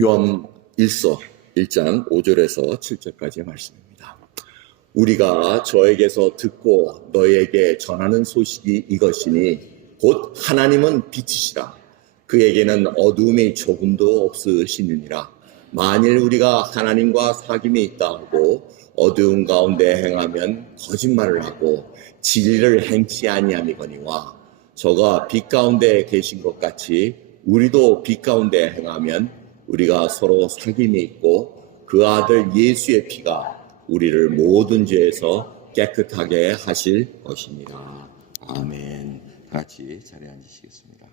요한 1서 1장 5절에서 7절까지의 말씀입니다. 우리가 저에게서 듣고 너희에게 전하는 소식이 이것이니 곧 하나님은 빛이시라. 그에게는 어두움이 조금도 없으시느니라. 만일 우리가 하나님과 사귐이 있다 하고 어두운 가운데 행하면 거짓말을 하고 진리를 행치 아니함이거니와 저가 빛 가운데 계신 것 같이 우리도 빛 가운데 행하면 우리가 서로 사귐이 있고 그 아들 예수의 피가 우리를 모든 죄에서 깨끗하게 하실 것입니다. 아멘. 같이 자리에 앉으시겠습니다.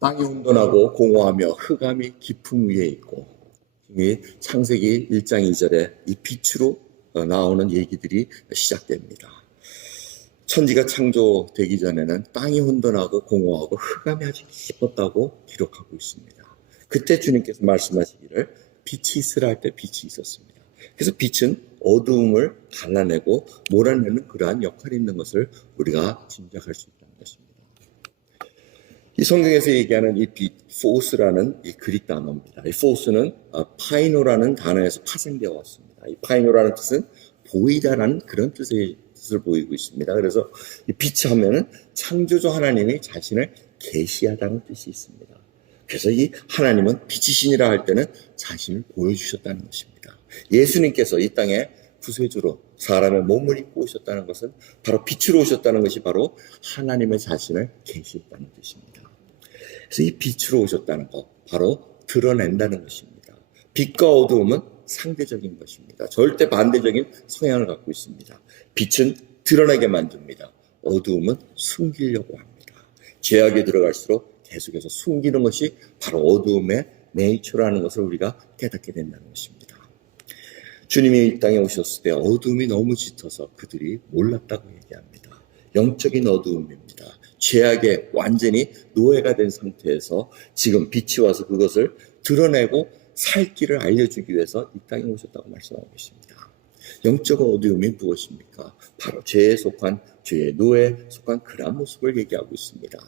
땅이 혼돈하고 공허하며 흑암이 깊음 위에 있고, 이 창세기 1장 2절에 이 빛으로 나오는 얘기들이 시작됩니다. 천지가 창조되기 전에는 땅이 혼돈하고 공허하고 흑암이 아주 깊었다고 기록하고 있습니다. 그때 주님께서 말씀하시기를 빛이 있으라 할 때 빛이 있었습니다. 그래서 빛은 어두움을 갈라내고 몰아내는 그러한 역할이 있는 것을 우리가 짐작할 수 있다는 것입니다. 이 성경에서 얘기하는 이 빛, 포스라는 이 그릭 단어입니다. 이 포스는 파이노라는 단어에서 파생되어 왔습니다. 이 파이노라는 뜻은 보이다라는 그런 뜻을 보이고 있습니다. 그래서 이 빛이 하면은 창조주 하나님이 자신을 계시하다는 뜻이 있습니다. 그래서 이 하나님은 빛이시니라 할 때는 자신을 보여주셨다는 것입니다. 예수님께서 이 땅에 구세주로 사람의 몸을 입고 오셨다는 것은 바로 빛으로 오셨다는 것이 바로 하나님의 자신을 계시했다는 뜻입니다. 그래서 이 빛으로 오셨다는 것, 바로 드러낸다는 것입니다. 빛과 어두움은 상대적인 것입니다. 절대 반대적인 성향을 갖고 있습니다. 빛은 드러내게 만듭니다. 어두움은 숨기려고 합니다. 죄악에 들어갈수록 계속해서 숨기는 것이 바로 어두움의 네이처라는 것을 우리가 깨닫게 된다는 것입니다. 주님이 이 땅에 오셨을 때 어두움이 너무 짙어서 그들이 몰랐다고 얘기합니다. 영적인 어두움입니다. 죄악에 완전히 노예가 된 상태에서 지금 빛이 와서 그것을 드러내고 살 길을 알려주기 위해서 이 땅에 오셨다고 말씀하고 계십니다. 영적 어두움이 무엇입니까? 바로 죄에 속한, 죄의 노예에 속한 그런 모습을 얘기하고 있습니다.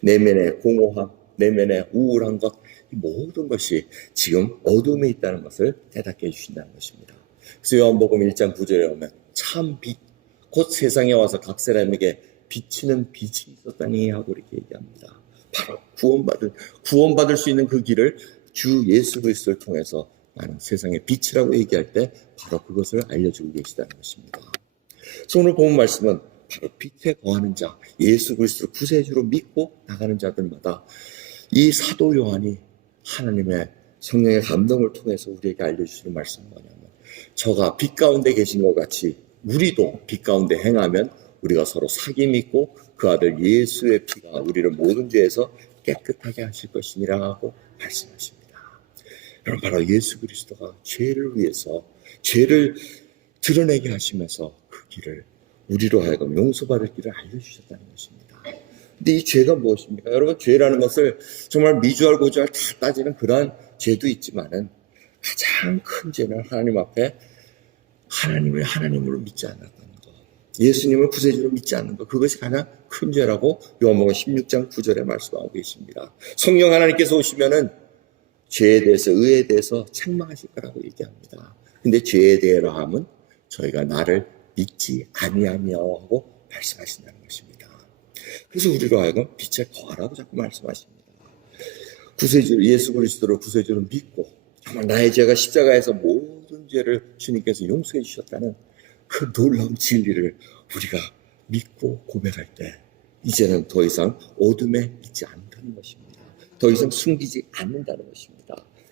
내면의 공허함, 내면의 우울한 것, 이 모든 것이 지금 어둠에 있다는 것을 깨닫게 해주신다는 것입니다. 그래서 요한복음 1장 9절에 오면 참 빛, 곧 세상에 와서 각 사람에게 비치는 빛이 있었다니 하고 이렇게 얘기합니다. 바로 구원받을 수 있는 그 길을 주 예수 그리스도를 통해서 나는 세상의 빛이라고 얘기할 때 바로 그것을 알려주고 계시다는 것입니다. 그래서 오늘 본 말씀은 바로 빛에 거하는 자, 예수 그리스도를 구세주로 믿고 나가는 자들마다 이 사도 요한이 하나님의 성령의 감동을 통해서 우리에게 알려주시는 말씀은 뭐냐면 저가 빛 가운데 계신 것 같이 우리도 빛 가운데 행하면 우리가 서로 사귐이 있고 그 아들 예수의 피가 우리를 모든 죄에서 깨끗하게 하실 것이니라 하고 말씀하십니다. 여러분, 바로 예수 그리스도가 죄를 위해서 죄를 드러내게 하시면서 그 길을 우리로 하여금 용서받을 길을 알려주셨다는 것입니다. 근데 이 죄가 무엇입니까? 여러분, 죄라는 것을 정말 미주알 고주알 다 따지는 그러한 죄도 있지만은 가장 큰 죄는 하나님 앞에 하나님을 하나님으로 믿지 않았다는 것, 예수님을 구세주로 믿지 않는 것, 그것이 가장 큰 죄라고 요한복음 16장 9절에 말씀하고 계십니다. 성령 하나님께서 오시면은 죄에 대해서, 의에 대해서 책망하실 거라고 얘기합니다. 근데 죄에 대하여 함은 저희가 나를 믿지 아니하며 하고 말씀하신다는 것입니다. 그래서 우리로 하여금 빛에 거하라고 자꾸 말씀하십니다. 구세주, 예수 그리스도를 구세주로 믿고 정말 나의 죄가 십자가에서 모든 죄를 주님께서 용서해 주셨다는 그 놀라운 진리를 우리가 믿고 고백할 때 이제는 더 이상 어둠에 있지 않다는 것입니다. 더 이상 숨기지 않는다는 것입니다.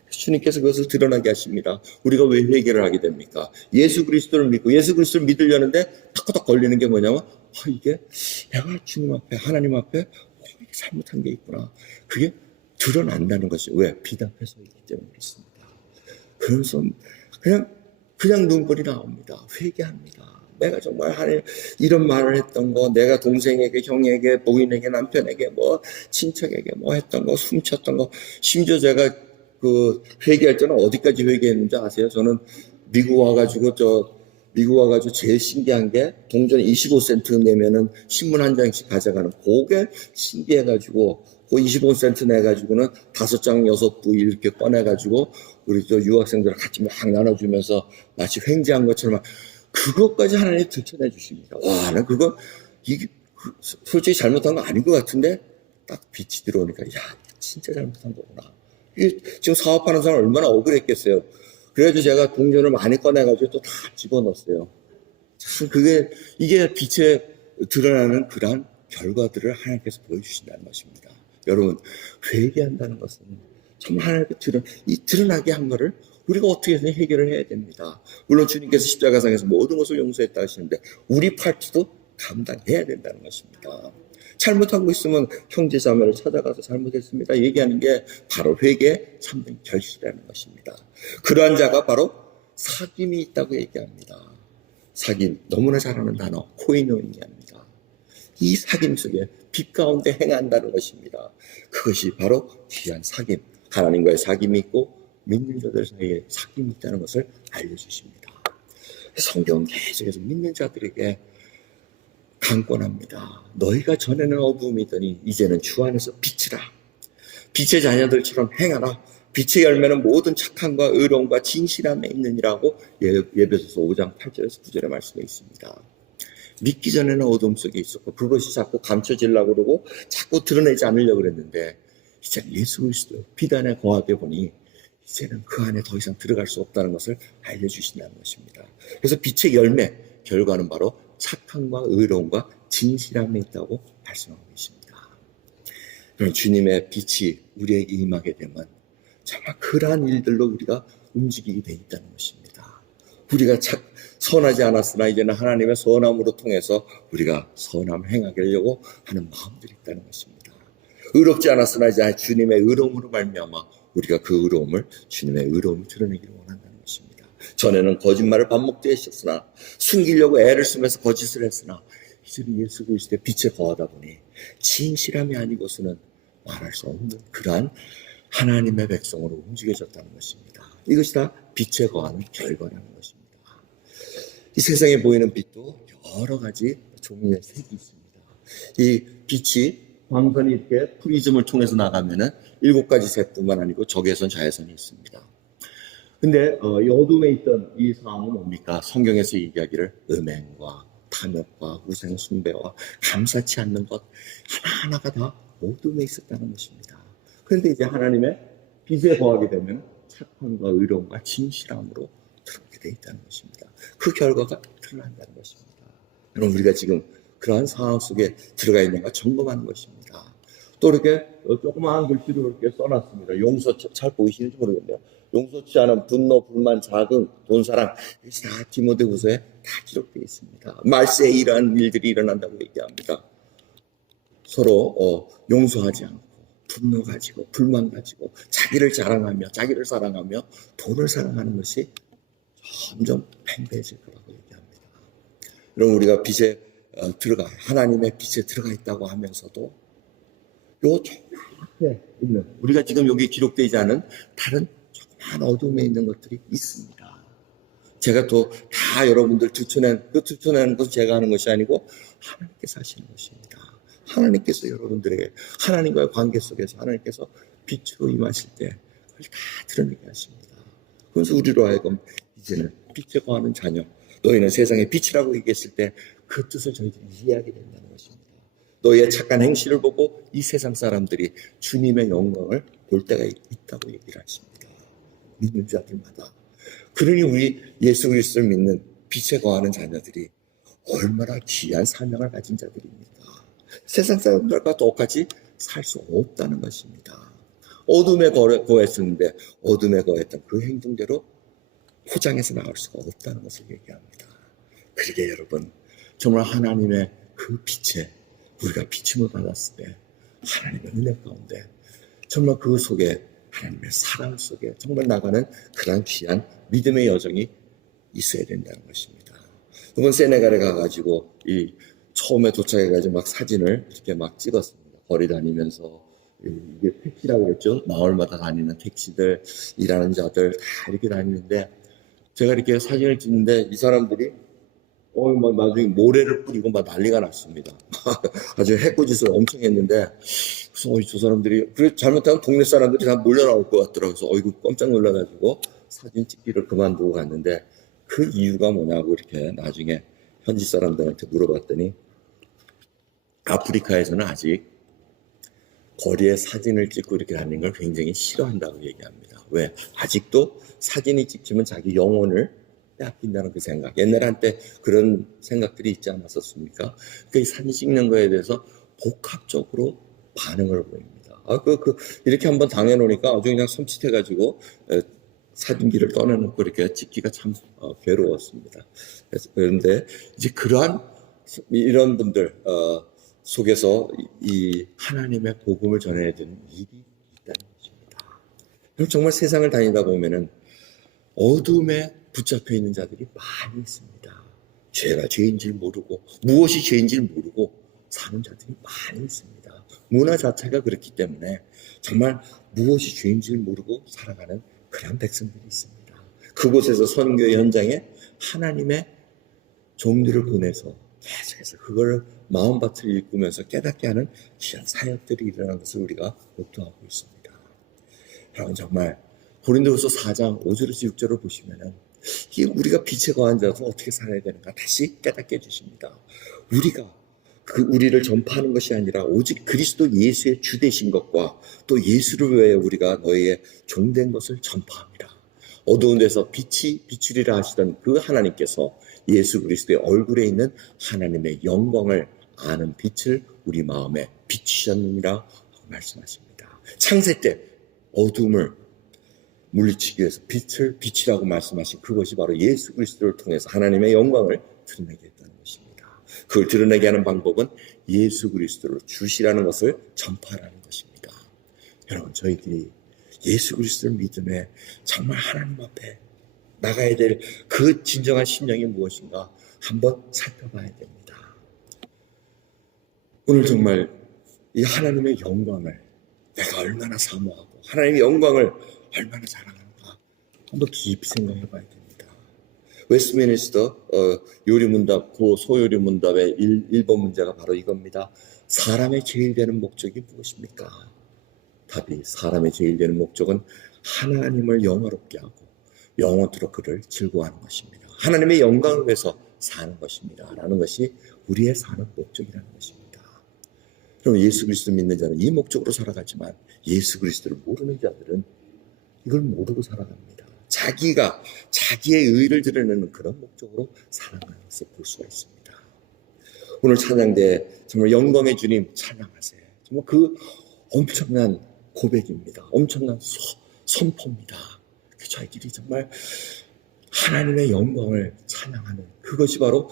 주님께서 그것을 드러나게 하십니다. 우리가 왜 회개를 하게 됩니까? 예수 그리스도를 믿고 예수 그리스도를 믿으려는데 탁탁 걸리는 게 뭐냐면 이게 내가 주님 앞에 하나님 앞에 이게 잘못한 게 있구나. 그게 드러난다는 것이 왜? 빛 앞에 서 있기 때문에 그렇습니다. 그래서 그냥 눈물이 나옵니다. 회개합니다. 내가 정말 하나님 이런 말을 했던 거, 내가 동생에게, 형에게, 부인에게, 남편에게, 친척에게 했던 거, 훔쳤던 거, 심지어 제가 그 회개할 때는 어디까지 회개했는지 아세요? 저는 미국 와가지고 제일 신기한 게 동전 25센트 내면은 신문 한 장씩 가져가는 그게 신기해가지고 그 25센트 내가지고는 5장 6부 이렇게 꺼내가지고 우리 저 유학생들 같이 막 나눠주면서 마치 횡재한 것처럼 그것까지 하나님 들춰내 주십니다. 와, 나 그거 이게 솔직히 잘못한 거 아닌 것 같은데 딱 빛이 들어오니까 야, 진짜 잘못한 거구나. 이게 지금 사업하는 사람 얼마나 억울했겠어요. 그래도 제가 동전을 많이 꺼내가지고 또 다 집어넣었어요. 참 이게 빛에 드러나는 그러한 결과들을 하나님께서 보여주신다는 것입니다. 여러분, 회개한다는 것은 정말 하나님께 드러나게 한 거를 우리가 어떻게든 해결을 해야 됩니다. 물론 주님께서 십자가상에서 모든 것을 용서했다 하시는데 우리 파트도 감당해야 된다는 것입니다. 잘못하고 있으면 형제 자매를 찾아가서 잘못했습니다 얘기하는 게 바로 회개의 참된 결실이라는 것입니다. 그러한 자가 바로 사귐이 있다고 얘기합니다. 사귐, 너무나 잘 아는 단어 코이노니아입니다. 이 사귐 속에 빛 가운데 행한다는 것입니다. 그것이 바로 귀한 사귐, 하나님과의 사귐이 있고 믿는 자들 사이에 사귐이 있다는 것을 알려주십니다. 성경은 계속해서 믿는 자들에게 강권합니다. 너희가 전에는 어두움이더니 이제는 주 안에서 빛이라. 빛의 자녀들처럼 행하라. 빛의 열매는 모든 착함과 의로움과 진실함에 있느니라고 예배소서 5장 8절에서 9절의 말씀에 있습니다. 믿기 전에는 어둠 속에 있었고 그것이 자꾸 감춰지려고 그러고 자꾸 드러내지 않으려고 그랬는데 이제는 예수 그리스도 빛 안에 거하게 보니 이제는 그 안에 더 이상 들어갈 수 없다는 것을 알려주신다는 것입니다. 그래서 빛의 열매, 결과는 바로 착함과 의로움과 진실함에 있다고 말씀하고 계십니다. 그럼 주님의 빛이 우리에게 임하게 되면 정말 그러한 일들로 우리가 움직이게 돼 있다는 것입니다. 우리가 선하지 않았으나 이제는 하나님의 선함으로 통해서 우리가 선함을 행하려고 하는 마음들이 있다는 것입니다. 의롭지 않았으나 이제 주님의 의로움으로 말미암아 우리가 그 의로움을 주님의 의로움을 드러내기를 원한다는 것입니다. 전에는 거짓말을 반복되어 있었으나 숨기려고 애를 쓰면서 거짓을 했으나 이제는 예수 그리스도의 빛에 거하다 보니 진실함이 아니고서는 말할 수 없는 그러한 하나님의 백성으로 움직여졌다는 것입니다. 이것이 다 빛에 거하는 결과라는 것입니다. 이 세상에 보이는 빛도 여러 가지 종류의 색이 있습니다. 이 빛이 광선이 이렇게 프리즘을 통해서 나가면은 7가지 색뿐만 아니고 적외선, 자외선이 있습니다. 근데 이 어둠에 있던 이 상황은 뭡니까? 성경에서 얘기하기를 음행과 탐욕과 우상 숭배와 감사치 않는 것 하나하나가 다 어둠에 있었다는 것입니다. 그런데 이제 하나님의 빛에 거하게 되면 착함과 의로움과 진실함으로 들어오게 돼 있다는 것입니다. 그 결과가 드러난다는 것입니다. 여러분, 우리가 지금 그러한 상황 속에 들어가 있는가 점검하는 것입니다. 또 이렇게 조그마한 글씨로 이렇게 써놨습니다. 용서치, 잘 보이시는지 모르겠네요. 용서치 않은 분노, 불만, 자긍, 돈사랑, 이것이 다 디모데후서에 다 기록되어 있습니다. 말세에 이러한 일들이 일어난다고 얘기합니다. 서로 용서하지 않고 분노 가지고 불만 가지고 자기를 자랑하며 자기를 사랑하며 돈을 사랑하는 것이 점점 팽배해질 거라고 얘기합니다. 여러분, 우리가 빛에 하나님의 빛에 들어가 있다고 하면서도 요 앞에 있는 우리가 지금 여기 기록되지 않은 다른 조그만 어둠에 있는 것들이 있습니다. 제가 또 다 여러분들 들춰내는 것은 제가 하는 것이 아니고 하나님께서 하시는 것입니다. 하나님께서 여러분들에게 하나님과의 관계 속에서 하나님께서 빛으로 임하실 때 그걸 다 드러내게 하십니다. 그래서 우리로 하여금 이제는 빛에 거하는 자녀, 너희는 세상의 빛이라고 얘기했을 때 그 뜻을 저희들이 이해하게 된다는 것입니다. 너희의 착한 행실을 보고 이 세상 사람들이 주님의 영광을 볼 때가 있다고 얘기를 하십니다. 믿는 자들마다. 그러니 우리 예수 그리스도를 믿는 빛에 거하는 자녀들이 얼마나 귀한 사명을 가진 자들입니까? 세상 사람들과 똑같이 살 수 없다는 것입니다. 어둠에 거했었는데 어둠에 거했던 그 행동대로 포장해서 나올 수가 없다는 것을 얘기합니다. 그러게 여러분, 정말 하나님의 그 빛에 우리가 비침을 받았을 때 하나님의 은혜 가운데 정말 그 속에 하나님의 사랑 속에 정말 나가는 그런 귀한 믿음의 여정이 있어야 된다는 것입니다. 이번 세네갈에 가가지고 처음에 도착해가지고 막 사진을 이렇게 막 찍었습니다. 거리 다니면서 이게 택시라고 그랬죠. 마을마다 다니는 택시들, 일하는 자들 다 이렇게 다니는데 제가 이렇게 사진을 찍는데 이 사람들이 막 나중에 모래를 뿌리고 막 난리가 났습니다. 아주 해코짓을 엄청 했는데, 그래서 저 사람들이, 그래, 잘못하면 동네 사람들이 다 몰려 나올 것 같더라고요. 그래서 어이구, 깜짝 놀라가지고 사진 찍기를 그만두고 갔는데, 그 이유가 뭐냐고 이렇게 나중에 현지 사람들한테 물어봤더니, 아프리카에서는 아직 거리에 사진을 찍고 이렇게 다니는 걸 굉장히 싫어한다고 얘기합니다. 왜? 아직도 사진이 찍히면 자기 영혼을 빼앗긴다는 그 생각. 옛날에 한때 그런 생각들이 있지 않았었습니까? 그러니까 이 사진 찍는 거에 대해서 복합적으로 반응을 보입니다. 이렇게 한번 당해놓으니까 아주 그냥 섬찟해가지고 사진기를 떠내놓고 이렇게 찍기가 참 괴로웠습니다. 그런데 이제 그러한 이런 분들 속에서 이 하나님의 복음을 전해야 되는 일이 있다는 것입니다. 그럼 정말 세상을 다니다 보면은 어둠에 붙잡혀 있는 자들이 많이 있습니다. 죄가 죄인지 모르고 무엇이 죄인지 모르고 사는 자들이 많이 있습니다. 문화 자체가 그렇기 때문에 정말 무엇이 죄인지 모르고 살아가는 그런 백성들이 있습니다. 그곳에서 선교 현장에 하나님의 종들을 보내서 계속해서 그걸 마음밭을 일구면서 깨닫게 하는 귀한 사역들이 일어나는 것을 우리가 목도하고 있습니다. 여러분 정말 고린도후서 4장 5절에서 6절을 보시면은 우리가 빛에 거한 자로서 어떻게 살아야 되는가 다시 깨닫게 해주십니다. 우리가 우리를 전파하는 것이 아니라 오직 그리스도 예수의 주 되신 것과 또 예수를 위해 우리가 너희의 종된 것을 전파합니다. 어두운 데서 빛이 비추리라 하시던 그 하나님께서 예수 그리스도의 얼굴에 있는 하나님의 영광을 아는 빛을 우리 마음에 비추셨느니라 말씀하십니다. 창세 때 어둠을 물리치기 위해서 빛을 비치라고 말씀하신 그것이 바로 예수 그리스도를 통해서 하나님의 영광을 드러내게 했다는 것입니다. 그걸 드러내게 하는 방법은 예수 그리스도를 주시라는 것을 전파하라는 것입니다. 여러분 저희들이 예수 그리스도를 믿음에 정말 하나님 앞에 나가야 될 그 진정한 심령이 무엇인가 한번 살펴봐야 됩니다. 오늘 정말 이 하나님의 영광을 내가 얼마나 사모하고 하나님의 영광을 얼마나 자랑하는가 한번 깊이 생각해 봐야 됩니다. 웨스트미니스터 요리문답, 소요리문답의 1번 문제가 바로 이겁니다. 사람의 제일 되는 목적이 무엇입니까? 답이 사람의 제일 되는 목적은 하나님을 영화롭게 하고 영원토록 그를 즐거워하는 것입니다. 하나님의 영광을 위해서 사는 것입니다. 라는 것이 우리의 사는 목적이라는 것입니다. 그럼 예수 그리스도 믿는 자는 이 목적으로 살아가지만 예수 그리스도를 모르는 자들은 이걸 모르고 살아갑니다. 자기가 자기의 의를 드러내는 그런 목적으로 살아가는 것을 볼 수가 있습니다. 오늘 찬양대 정말 영광의 주님 찬양하세요. 정말 그 엄청난 고백입니다. 엄청난 선포입니다. 저희들이 정말 하나님의 영광을 찬양하는 그것이 바로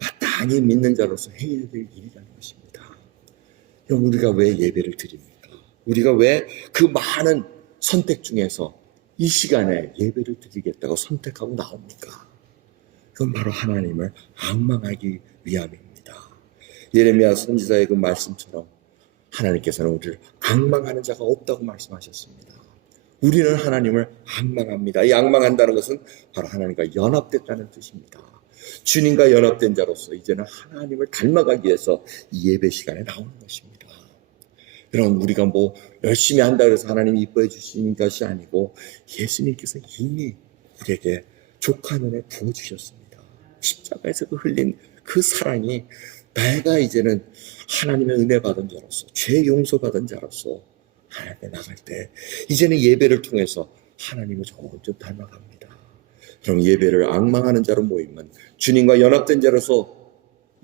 마땅히 믿는 자로서 해야 될 일이라는 것입니다. 우리가 왜 예배를 드립니까? 우리가 왜 그 많은 선택 중에서 이 시간에 예배를 드리겠다고 선택하고 나옵니까? 그건 바로 하나님을 앙망하기 위함입니다. 예레미야 선지자의 그 말씀처럼 하나님께서는 우리를 앙망하는 자가 없다고 말씀하셨습니다. 우리는 하나님을 앙망합니다. 이 앙망한다는 것은 바로 하나님과 연합됐다는 뜻입니다. 주님과 연합된 자로서 이제는 하나님을 닮아가기 위해서 이 예배 시간에 나오는 것입니다. 그럼 우리가 뭐 열심히 한다 그래서 하나님이 이뻐해 주시는 것이 아니고 예수님께서 이미 우리에게 족한 은혜 부어주셨습니다. 십자가에서 흘린 그 사랑이 내가 이제는 하나님의 은혜 받은 자로서 죄 용서받은 자로서 하나님께 나갈 때 이제는 예배를 통해서 하나님을 점점 닮아갑니다. 그럼 예배를 앙망하는 자로 모이면 주님과 연합된 자로서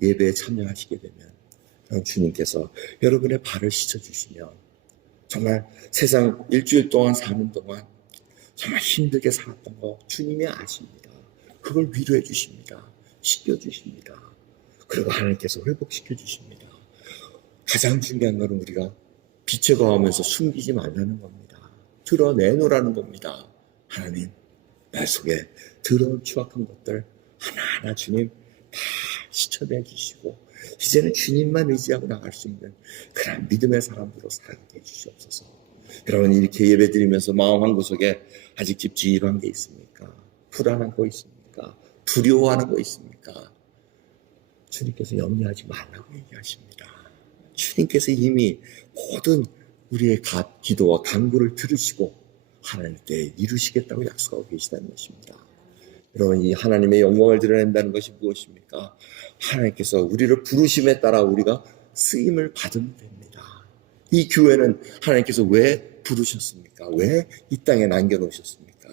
예배에 참여하시게 되면 주님께서 여러분의 발을 씻어주시면 정말 세상 일주일 동안 사는 동안 정말 힘들게 살았던 거 주님이 아십니다. 그걸 위로해 주십니다. 씻겨주십니다. 그리고 하나님께서 회복시켜 주십니다. 가장 중요한 것은 우리가 빛에 거하면서 숨기지 말라는 겁니다. 드러내놓으라는 겁니다. 하나님, 나 속에 더러운 추악한 것들 하나하나 주님 다 씻어내 주시고 이제는 주님만 의지하고 나갈 수 있는 그런 믿음의 사람들로 살게 해주시옵소서. 여러분 이렇게 예배드리면서 마음 한구석에 아직 찝찝한 게 있습니까? 불안한 거 있습니까? 두려워하는 거 있습니까? 주님께서 염려하지 말라고 얘기하십니다. 주님께서 이미 모든 우리의 기도와 간구를 들으시고 하나님 때 이루시겠다고 약속하고 계시다는 것입니다. 여러분, 이 하나님의 영광을 드러낸다는 것이 무엇입니까? 하나님께서 우리를 부르심에 따라 우리가 쓰임을 받으면 됩니다. 이 교회는 하나님께서 왜 부르셨습니까? 왜 이 땅에 남겨놓으셨습니까?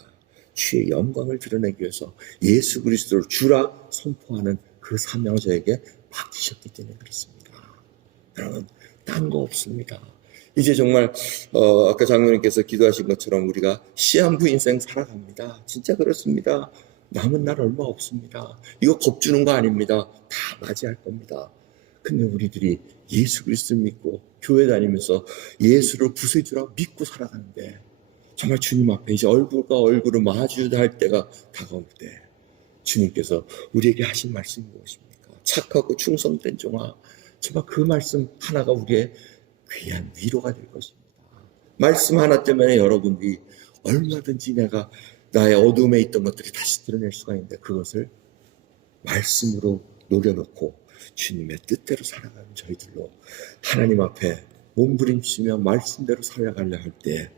주의 영광을 드러내기 위해서 예수 그리스도를 주라 선포하는 그 사명을 저에게 맡기셨기 때문에 그렇습니다. 여러분, 딴 거 없습니다. 이제 정말 아까 장로님께서 기도하신 것처럼 우리가 시한부 인생 살아갑니다. 진짜 그렇습니다. 남은 날 얼마 없습니다. 이거 겁주는 거 아닙니다. 다 맞이할 겁니다. 근데 우리들이 예수 그리스도를 믿고 교회 다니면서 예수를 구세주라고 믿고 살아가는데 정말 주님 앞에 이제 얼굴과 얼굴을 마주할 때가 다가올 때 주님께서 우리에게 하신 말씀이 무엇입니까? 착하고 충성된 종아, 정말 그 말씀 하나가 우리의 귀한 위로가 될 것입니다. 말씀 하나 때문에 여러분들이 얼마든지 내가 나의 어둠에 있던 것들이 다시 드러낼 수가 있는데 그것을 말씀으로 녹여놓고 주님의 뜻대로 살아가는 저희들로 하나님 앞에 몸부림치며 말씀대로 살아가려 할 때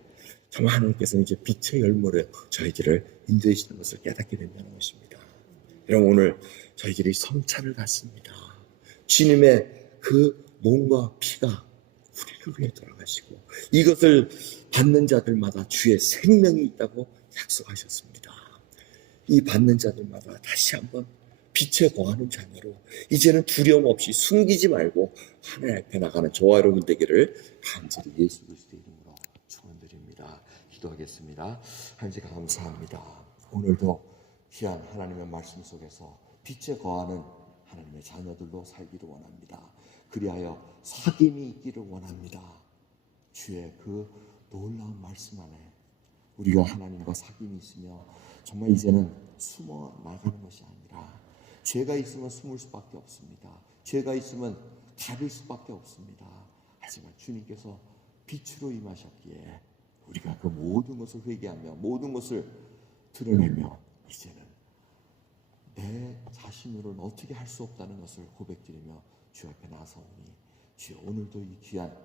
정말 하나님께서는 이제 빛의 열매로 저희들을 인도해주시는 것을 깨닫게 된다는 것입니다. 여러분, 오늘 저희들이 성찬을 갖습니다. 주님의 그 몸과 피가 우리를 위해 돌아가시고 이것을 받는 자들마다 주의 생명이 있다고 약속하셨습니다. 이 받는 자들마다 다시 한번 빛에 거하는 자녀로 이제는 두려움 없이 숨기지 말고 하나님 앞에 나가는 저와 여러분 되기를 간절히 예수 그리스도의 이름으로 축원드립니다. 기도하겠습니다. 하나님 감사합니다. 오늘도 귀한 하나님의 말씀 속에서 빛에 거하는 하나님의 자녀들로 살기를 원합니다. 그리하여 사귐이 있기를 원합니다. 주의 그 놀라운 말씀 안에 우리가 하나님과 사귐이 있으며 정말 이제는 숨어 나가는 것이 아니라 죄가 있으면 숨을 수밖에 없습니다. 죄가 있으면 가릴 수밖에 없습니다. 하지만 주님께서 빛으로 임하셨기에 우리가 그 모든 것을 회개하며 모든 것을 드러내며 이제는 내 자신으로는 어떻게 할 수 없다는 것을 고백드리며 주 앞에 나서오니 주여 오늘도 이 귀한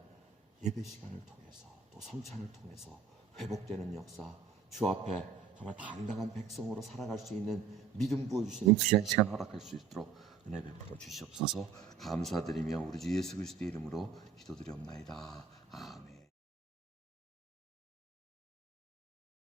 예배 시간을 통해서 또 성찬을 통해서 회복되는 역사 주 앞에 정말 당당한 백성으로 살아갈 수 있는 믿음 부어주시는 귀한 시간 허락할 수 있도록 은혜 베풀어 주시옵소서. 감사드리며 우리 주 예수 그리스도의 이름으로 기도드리옵나이다. 아멘.